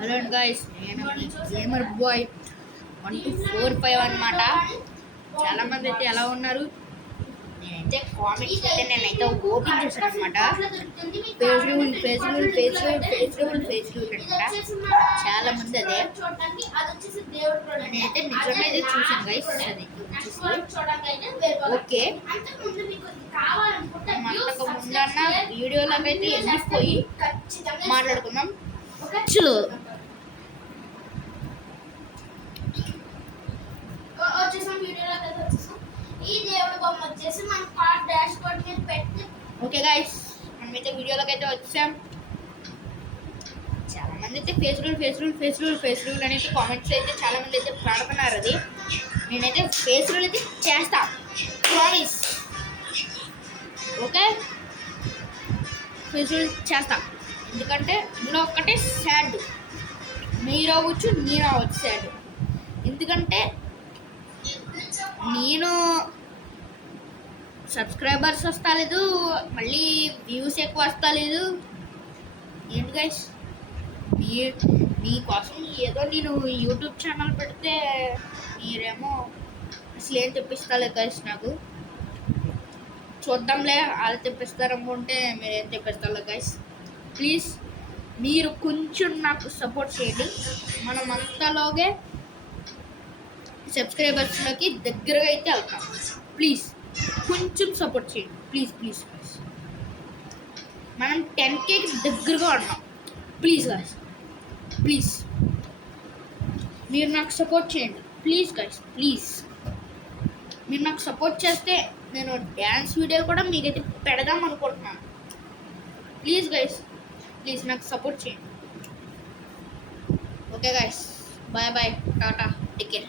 Hello and guys, నేను మీ gamer bye 1245 అన్నమాట. చాలా మంది అయితే ఎలా ఉన్నారు? నేనైతే కామెంట్స్ అయితే నేనైతే ఓపెన్ చేశాను అనమాట. ఫేస్ రూల్ అనమాట. చాలా మంది అదే నేనైతే నిజంగా అయితే చూసాను గైస్. అది ఓకే, అంతకు ముందన్న వీడియోలోకి అయితే వెళ్ళిపోయి మాట్లాడుకుందాం. చలో ఈ దేవుడి బొమ్మ వచ్చేసి మన కార్ డాష్ బోర్డ్ మీద పెట్టి. ఓకే గైస్, మనమైతే వీడియోలోకి అయితే వచ్చాం. చాలా మంది అయితే ఫేస్ రూల్ అనేది కామెంట్స్ అయితే చాలా మంది అయితే పాడుతున్నారు. అది నేనైతే ఫేస్ రూల్ అయితే చేస్తా, ప్రామిస్. ఓకే, ఫేస్ రూల్ చేస్తా. ఎందుకంటే ఇందులో ఒక్కటే సాడ్, మీరు అవ్వచ్చు నేను అవ్వచ్చు సాడ్. ఎందుకంటే నేను సబ్స్క్రైబర్స్ వస్తలేదు, మళ్ళీ వ్యూస్ ఎక్కువ వస్తలేదు. ఏంటి గైస్, మీకోసం ఏదో నేను యూట్యూబ్ ఛానల్ పెడితే మీరేమో అసలు ఏం తెప్పిస్తాలే గైస్. నాకు చూద్దాంలే, వాళ్ళు తెప్పిస్తారనుకుంటే మీరేం తెప్పిస్తాలే గైస్. ప్లీజ్ మీరు కొంచెం నాకు సపోర్ట్ చేయండి. మనం అంతలోగే సబ్స్క్రైబర్స్లోకి దగ్గరగా అయితే వెళ్తాం. ప్లీజ్ కొంచెం సపోర్ట్ చేయండి, ప్లీజ్ ప్లీజ్ ప్లీజ్. మనం 10Kకి దగ్గరగా ఉన్నాం. ప్లీజ్ గైస్, ప్లీజ్ మీరు నాకు సపోర్ట్ చేయండి. Please guys, please. మీరు నాకు సపోర్ట్ చేస్తే నేను డ్యాన్స్ వీడియోలు కూడా మీకైతే పెడదాం అనుకుంటున్నాను. ప్లీజ్ గైస్, ప్లీజ్ నాకు సపోర్ట్ చేయండి. Okay guys, bye bye, tata, take care.